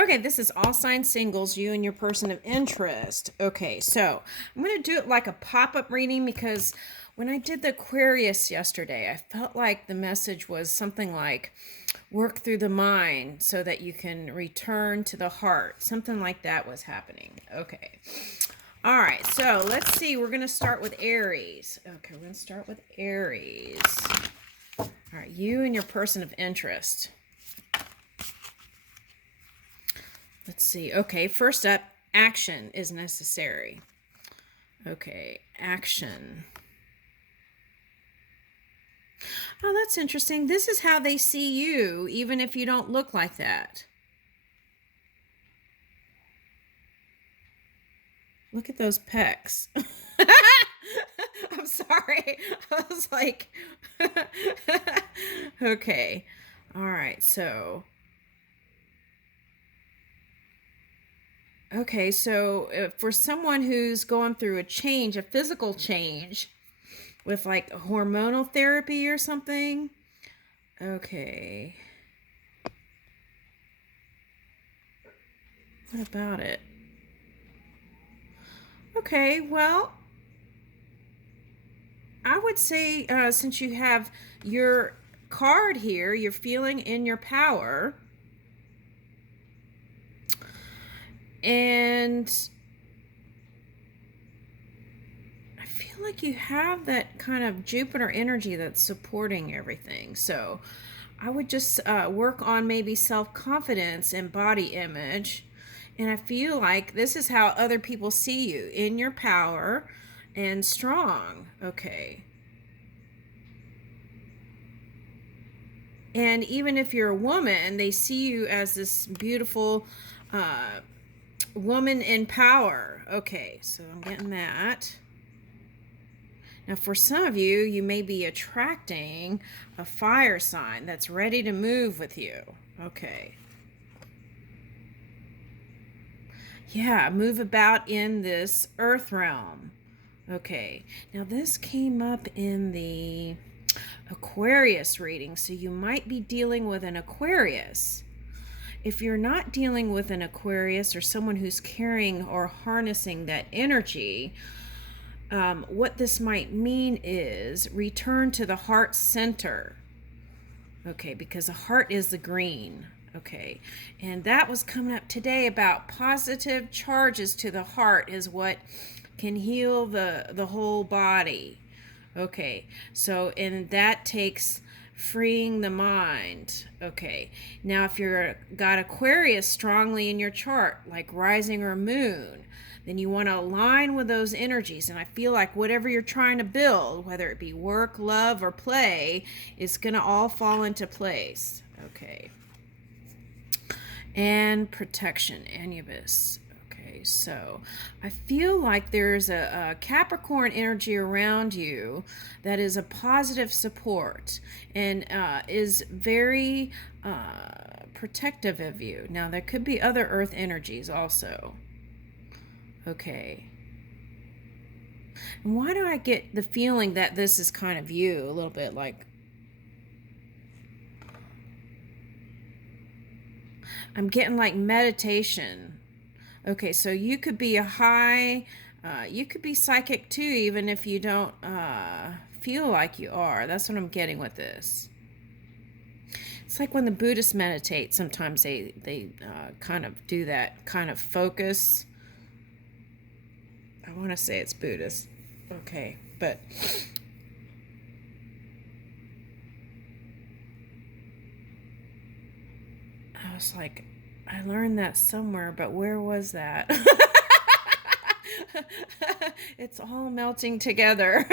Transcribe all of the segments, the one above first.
Okay, this is all sign singles, you and your person of interest. Okay, so I'm going to do it like a pop up reading because when I did the Aquarius yesterday, I felt like the message was something like work through the mind so that you can return to the heart. Something like that was happening. Okay. All right, so let's see. We're going to start with Aries. Okay, we're going to start with Aries. All right, you and your person of interest. Let's see. Okay, first up, action is necessary. Okay, action. Oh, that's interesting. This is how they see you, even if you don't look like that. Look at those pecs. I'm sorry. I was like, okay. All right, so. Okay, so for someone who's going through a change, a physical change with like hormonal therapy or something. Okay. What about it? Okay, well, I would say since you have your card here, you're feeling in your power, and I feel like you have that kind of Jupiter energy that's supporting everything. So I would just work on maybe self confidence and body image. And I feel like this is how other people see you in your power and strong. Okay. And even if you're a woman, they see you as this beautiful uh, woman in power. Okay, so I'm getting that. Now, for some of you, you may be attracting a fire sign that's ready to move with you. Okay. Yeah, move about in this earth realm. Okay. Now, this came up in the Aquarius reading, so you might be dealing with an Aquarius. If you're not dealing with an Aquarius or someone who's carrying or harnessing that energy, what this might mean is return to the heart center. Okay, because the heart is the green. Okay, and that was coming up today about positive charges to the heart is what can heal the whole body. Okay, so and that takes freeing the mind. Okay, now if you're got Aquarius strongly in your chart, like rising or moon, then you want to align with those energies. And I feel like whatever you're trying to build, whether it be work, love, or play, is going to all fall into place. Okay, and protection, Anubis. Okay, so I feel like there's a Capricorn energy around you that is a positive support and is very protective of you. Now, there could be other earth energies also. Okay. And why do I get the feeling that this is kind of you a little bit like I'm getting like meditation. Okay, so you could be a high, you could be psychic too, even if you don't feel like you are. That's what I'm getting with this. It's like when the Buddhists meditate, sometimes they kind of do that kind of focus. I want to say it's Buddhist. Okay, but I was like, I learned that somewhere, but where was that? It's all melting together.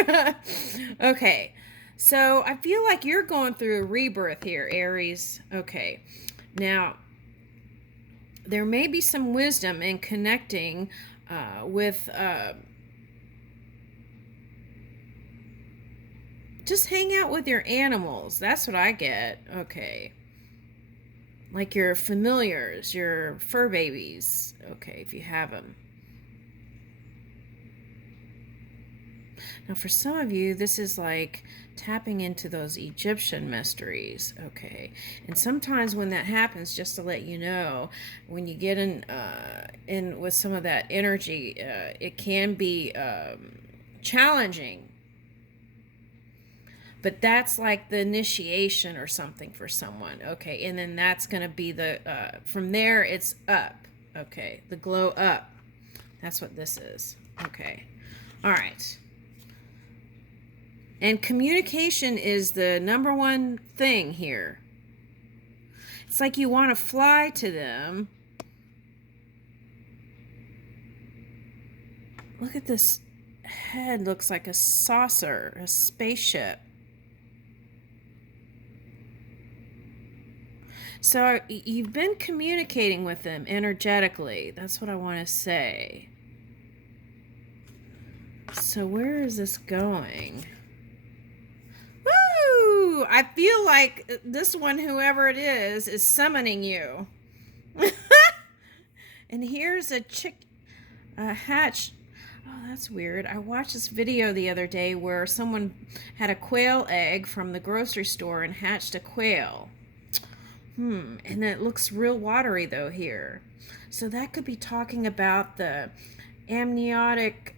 Okay, so I feel like you're going through a rebirth here, Aries. Okay, now there may be some wisdom in connecting with just hang out with your animals. That's what I get. Okay. Like your familiars, your fur babies. Okay, if you have them. Now, for some of you, this is like tapping into those Egyptian mysteries. Okay, and sometimes when that happens, just to let you know, when you get in with some of that energy, it can be challenging. But that's like the initiation or something for someone. Okay, and then that's going to be the from there it's up. Okay, the glow up. That's what this is. Okay, all right. And communication is the number one thing here. It's like you want to fly to them. Look at this head, looks like a saucer, a spaceship. So you've been communicating with them energetically. That's what I want to say. So where is this going? Woo! I feel like this one, whoever it is summoning you. And here's a hatch. Oh, that's weird. I watched this video the other day where someone had a quail egg from the grocery store and hatched a quail. And it looks real watery though here. So that could be talking about the amniotic,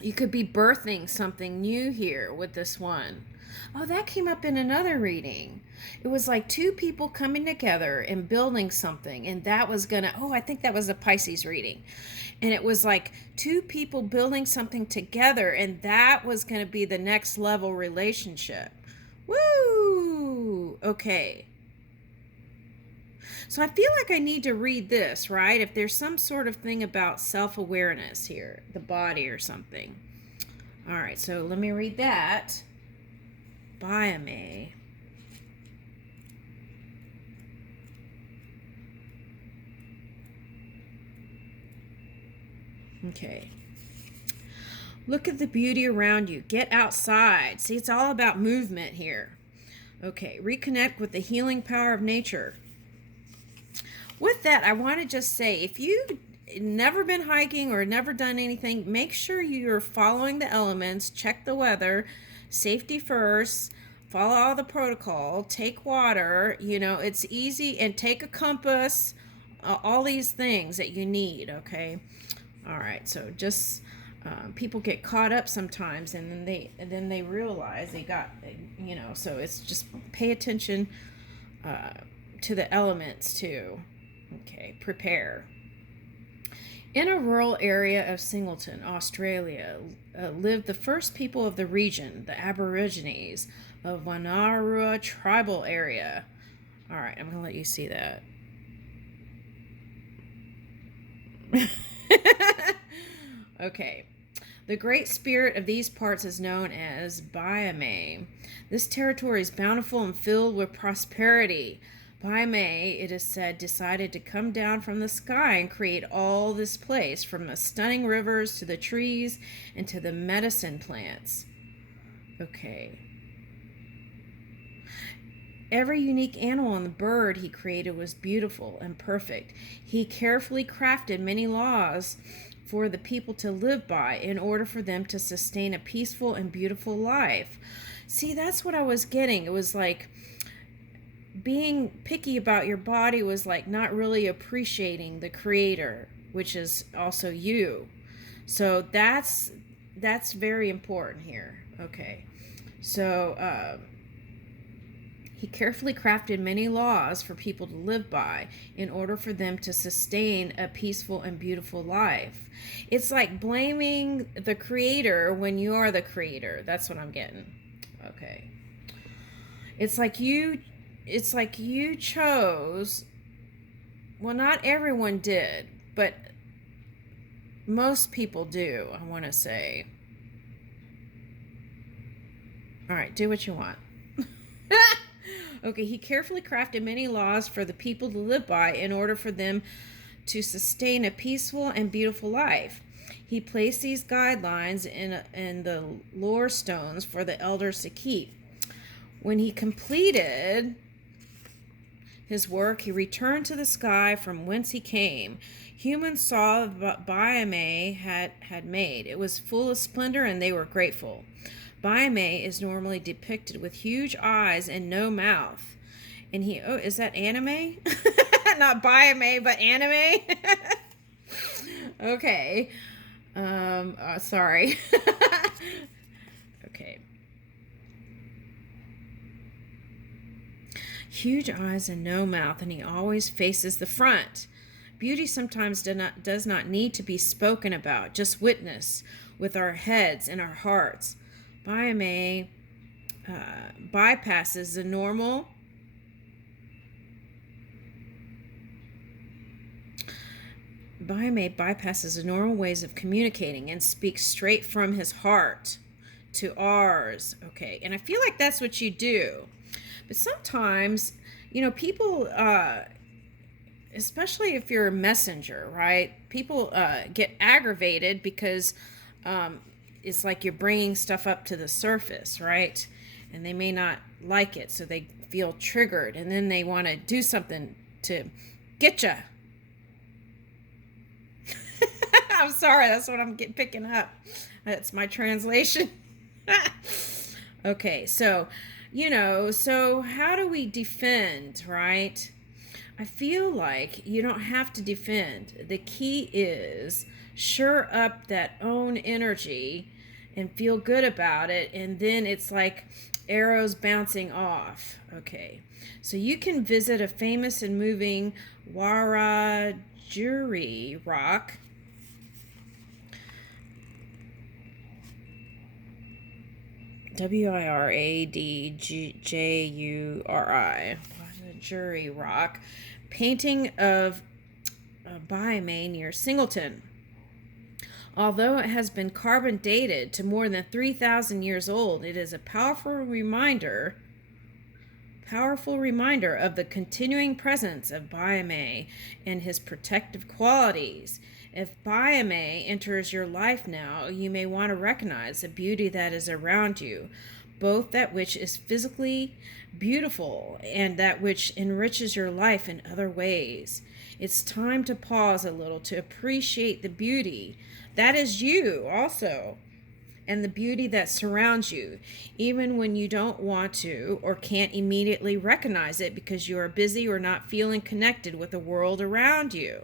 you could be birthing something new here with this one. Oh, that came up in another reading. It was like two people coming together and building something, and that was gonna, I think that was a Pisces reading. And it was like two people building something together, and that was gonna be the next level relationship. Woo! Okay. So I feel like I need to read this, right? If there's some sort of thing about self-awareness here, the body or something. All right, so let me read that. Biome. Okay. Look at the beauty around you. Get outside. See, it's all about movement here. Okay, reconnect with the healing power of nature. With that, I want to just say, if you've never been hiking or never done anything, make sure you're following the elements, check the weather, safety first, follow all the protocol, take water, it's easy, and take a compass, all these things that you need, okay? All right, so just people get caught up sometimes, and then they realize they got, so it's just pay attention to the elements too. Okay, prepare. In a rural area of Singleton, Australia, lived the first people of the region, the Aborigines of Wanarua tribal area. All right, I'm going to let you see that. Okay. The great spirit of these parts is known as Biome. This territory is bountiful and filled with prosperity. Biome, it is said, decided to come down from the sky and create all this place, from the stunning rivers to the trees and to the medicine plants. Okay. Every unique animal and bird he created was beautiful and perfect. He carefully crafted many laws for the people to live by in order for them to sustain a peaceful and beautiful life. See, that's what I was getting. It was like being picky about your body was like not really appreciating the creator, which is also you. So that's very important here. Okay. So he carefully crafted many laws for people to live by in order for them to sustain a peaceful and beautiful life. It's like blaming the creator when you are the creator. That's what I'm getting. Okay. It's like you chose, well, not everyone did, but most people do, I want to say. All right, do what you want. Okay, he carefully crafted many laws for the people to live by in order for them to sustain a peaceful and beautiful life. He placed these guidelines in the lore stones for the elders to keep. When he completed his work, he returned to the sky from whence he came. Humans saw what Biome had made. It was full of splendor, and they were grateful. Baiame is normally depicted with huge eyes and no mouth. And is that anime? Not Baiame, but anime? Okay. Sorry. Okay. Huge eyes and no mouth, and he always faces the front. Beauty sometimes does not need to be spoken about, just witness with our heads and our hearts. Baiame bypasses the normal. Baiame bypasses the normal ways of communicating and speaks straight from his heart to ours. Okay, and I feel like that's what you do. But sometimes, people, especially if you're a messenger, right? People get aggravated because it's like you're bringing stuff up to the surface, right? And they may not like it, so they feel triggered, and then they want to do something to get you. I'm sorry, that's what I'm picking up. That's my translation. Okay, so how do we defend, right? I feel like you don't have to defend. The key is sure up that own energy and feel good about it, and then it's like arrows bouncing off. Okay, so you can visit a famous and moving Wiradjuri rock. Wiradjuri. Wiradjuri rock. Painting of Baiame near Singleton. Although it has been carbon dated to more than 3,000 years old, it is a powerful reminder of the continuing presence of Baiame and his protective qualities. If Baiame enters your life now, you may want to recognize the beauty that is around you, both that which is physically beautiful and that which enriches your life in other ways. It's time to pause a little to appreciate the beauty that is you also, and the beauty that surrounds you, even when you don't want to or can't immediately recognize it because you are busy or not feeling connected with the world around you.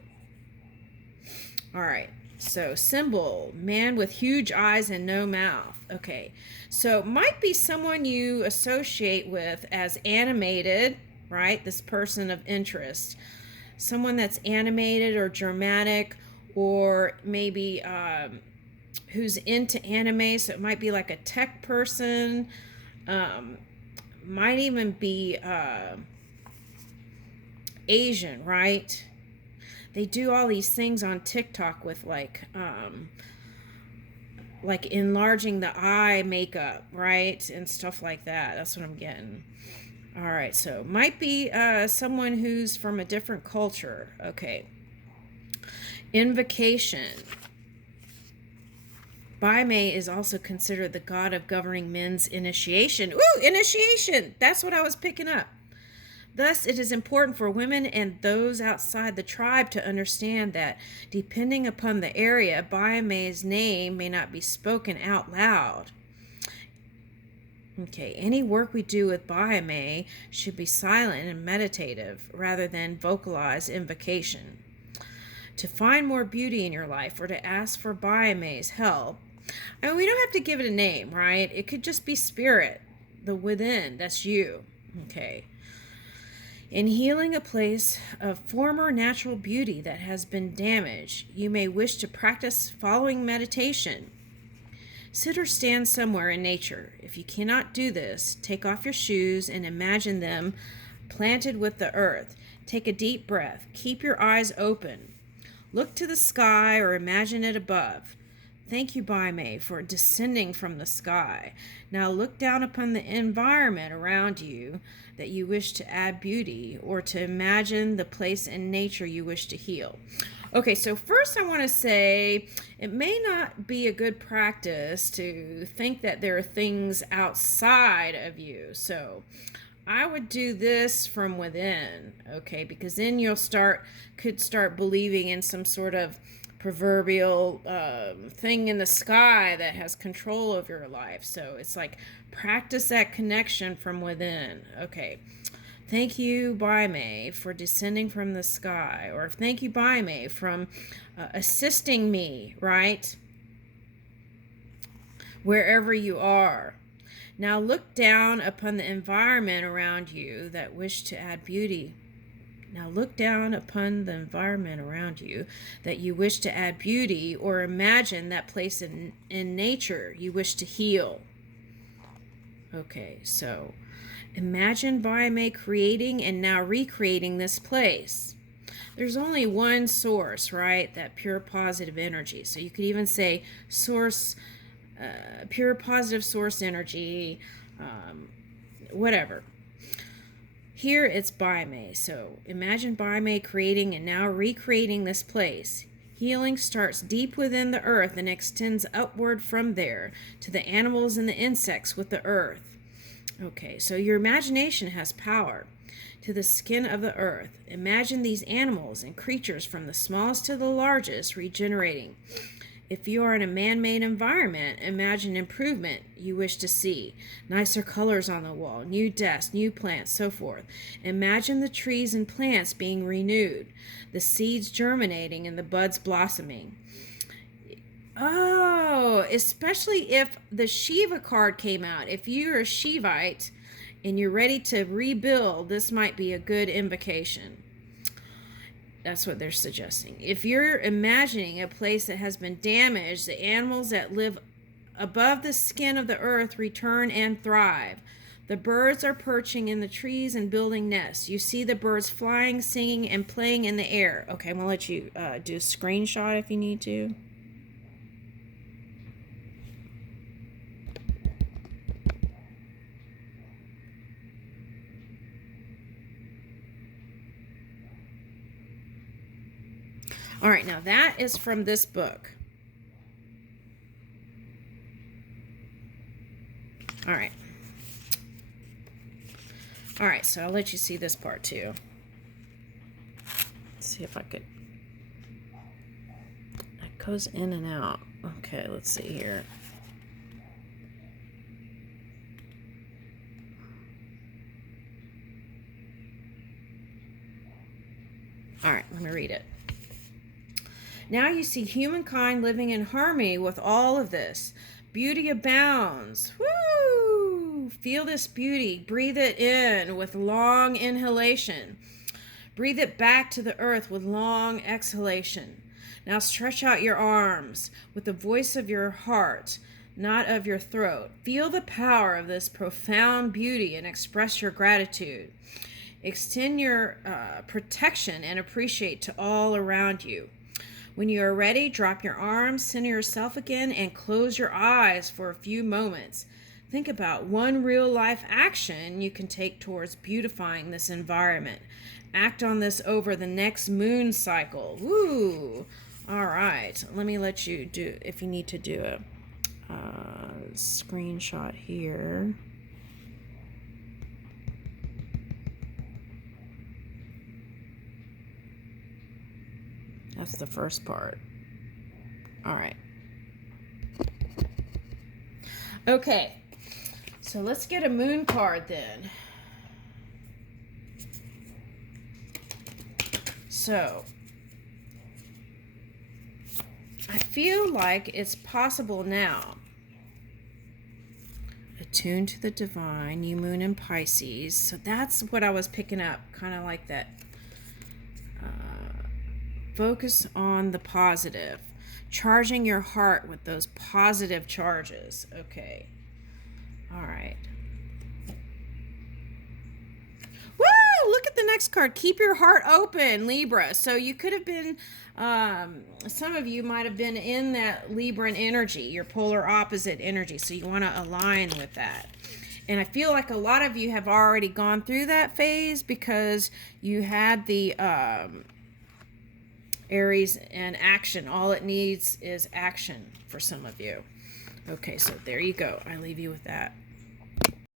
All right, so symbol, man with huge eyes and no mouth. Okay, so might be someone you associate with as animated, right? This person of interest. Someone that's animated or dramatic, or maybe who's into anime, so it might be like a tech person, might even be Asian, right? They do all these things on TikTok with like enlarging the eye makeup, right? And stuff like that. That's what I'm getting. All right, so might be someone who's from a different culture. Okay. Invocation. Baiame is also considered the god of governing men's initiation. Ooh, initiation! That's what I was picking up. Thus, it is important for women and those outside the tribe to understand that, depending upon the area, Baiame's name may not be spoken out loud. Okay, any work we do with Baiame should be silent and meditative rather than vocalized invocation. To find more beauty in your life or to ask for Baiame's help, and we don't have to give it a name, right? It could just be spirit, the within, that's you. Okay. In healing a place of former natural beauty that has been damaged, you may wish to practice following meditation. Sit or stand somewhere in nature. If you cannot do this, take off your shoes and imagine them planted with the earth. Take a deep breath. Keep your eyes open. Look to the sky or imagine it above. Thank you, Baiame, for descending from the sky. Now look down upon the environment around you that you wish to add beauty, or to imagine the place in nature you wish to heal. Okay, so first I want to say it may not be a good practice to think that there are things outside of you. So I would do this from within, okay, because then could start believing in some sort of proverbial thing in the sky that has control of your life. So it's like practice that connection from within. Okay. Thank you, Baime, for descending from the sky. Or thank you, Baime, from assisting me, right? Wherever you are. Now look down upon the environment around you that wish to add beauty. Now look down upon the environment around you that you wish to add beauty, or imagine that place in nature you wish to heal. Okay, so imagine Baime creating and now recreating this place. There's only one source, right? That pure positive energy. So you could even say source, pure positive source energy, whatever. Here it's Baime. So imagine Baime creating and now recreating this place. Healing starts deep within the earth and extends upward from there to the animals and the insects with the earth. Okay, so your imagination has power. To the skin of the earth. Imagine these animals and creatures from the smallest to the largest regenerating. If you are in a man-made environment, imagine improvement you wish to see. Nicer colors on the wall, new desks, new plants, so forth. Imagine the trees and plants being renewed, the seeds germinating and the buds blossoming. Oh, especially if the Shiva card came out. If you're a Shivite and you're ready to rebuild, this might be a good invocation. That's what they're suggesting. If you're imagining a place that has been damaged, the animals that live above the skin of the earth return and thrive. The birds are perching in the trees and building nests. You see the birds flying, singing, and playing in the air. Okay, I'm going to let you do a screenshot if you need to. All right, now that is from this book. All right. All right, so I'll let you see this part too. Let's see if I could. It goes in and out. Okay, let's see here. All right, let me read it. Now you see humankind living in harmony with all of this. Beauty abounds. Woo! Feel this beauty. Breathe it in with long inhalation. Breathe it back to the earth with long exhalation. Now stretch out your arms with the voice of your heart, not of your throat. Feel the power of this profound beauty and express your gratitude. Extend your protection and appreciate to all around you. When you are ready, drop your arms, center yourself again, and close your eyes for a few moments. Think about one real-life action you can take towards beautifying this environment. Act on this over the next moon cycle. Woo! All right, let me let you do, if you need to do a screenshot here. That's the first part. All right. Okay. So let's get a moon card then. So I feel like it's possible now. Attuned to the divine, new moon in Pisces. So that's what I was picking up, kind of like that. Focus on the positive. Charging your heart with those positive charges. Okay. All right. Woo! Look at the next card. Keep your heart open, Libra. So you could have been, some of you might have been in that Libran energy, your polar opposite energy. So you want to align with that. And I feel like a lot of you have already gone through that phase because you had the Aries and action. All it needs is action for some of you. Okay, so there you go. I leave you with that.